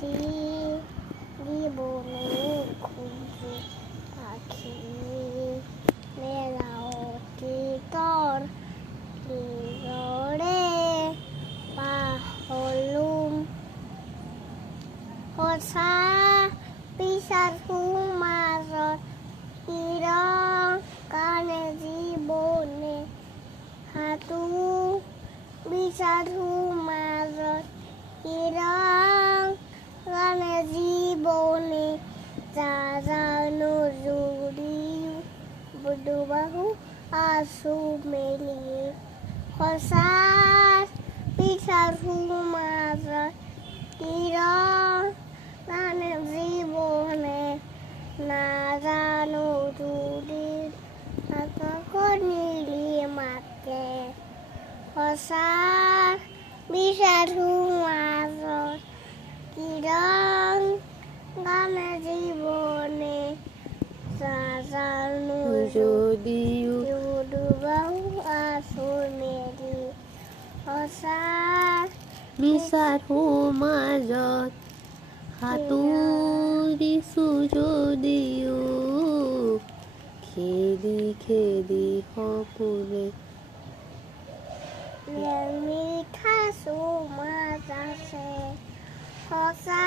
ঝি জীবনে খুঁজে পাখি মেলাওটি তোৰ কি গড়ে পাহলুম সঁচা পিছাৰ মাজত কিৰণ কানে জীৱনে সাঁতোৰ বিচাৰো মাজত কিৰণ কানে জীৱনে জানো জুৰিও দুবাহু আছো মেলি সঁচা বিচাৰো মাজত কিৰণ কানে জীৱনে নাজানো দূৰিৰ আকাশত নীলি মাতে সঁচা বিচাৰো মাজত কিৰণ কানে জীৱনে নাজানো যদিও দুবাহু আছো মেলি সঁচা বিচাৰো মাজত সাঁতুৰিছো যদিও খেদি খেদি সপোনে মিঠা চুমা আছে সঁচা